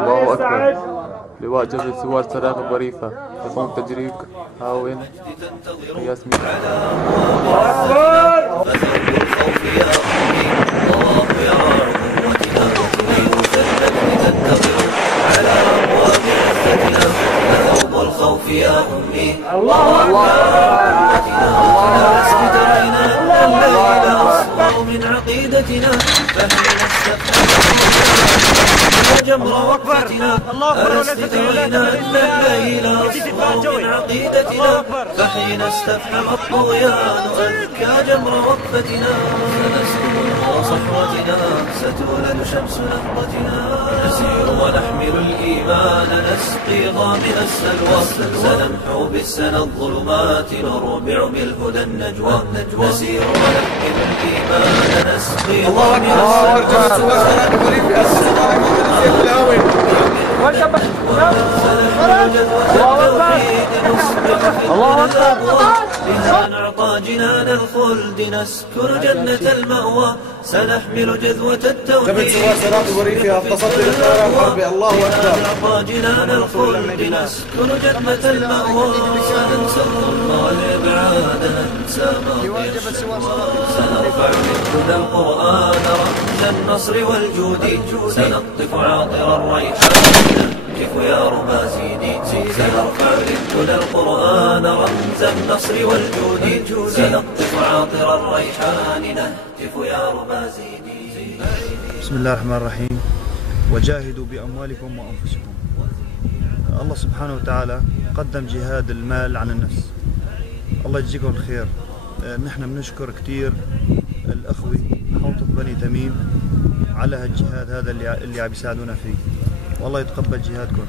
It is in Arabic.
الله أكبر. لواء جبل ثوار سراغ ظريفة يقوم تجريك هاوين ياسمين. الخوف يا أمي الله لست ترينا أن الليل أصغر من عقيدتنا فهل جمر وقفتنا ألست ترينا أن الليل أصغر من عقيدتنا فحين استفحم الطغيان أذكى جمر وقفتنا سنسكن صحوتنا ستولد شمس نهضتنا نسير ونحمل الإيمان نسقي ظامئ السلوى سنمحو بالسنى الظلمات نربع بالهدى النجوى نسير ونحمل الإيمان نسقي ظامئ لها نعطى جنان الخلد نسكن جنة المأوى سنحمل جذوة التوحيد نعطى جنان الخلد نسكن جنة المأوى سننسى الظلم والإبعاد ننسى ماضي الشقوى سنرفع من القرآن رمز النصر والجود سنقطف عاطر الريحان نهتف يا رمازيني سنرفع للهدى القرآن رمز النصر والجود سنقطف عاطر الريحان نهتف يا رمازيني. بسم الله الرحمن الرحيم. وجاهدوا بأموالكم وأنفسكم. الله سبحانه وتعالى قدم جهاد المال عن النفس. الله يجزيكم الخير. نحن بنشكر كثير الأخوة حوطة بني تميم على هالجهاد هذا اللي عم يساعدونا فيه، والله يتقبل جهادكم.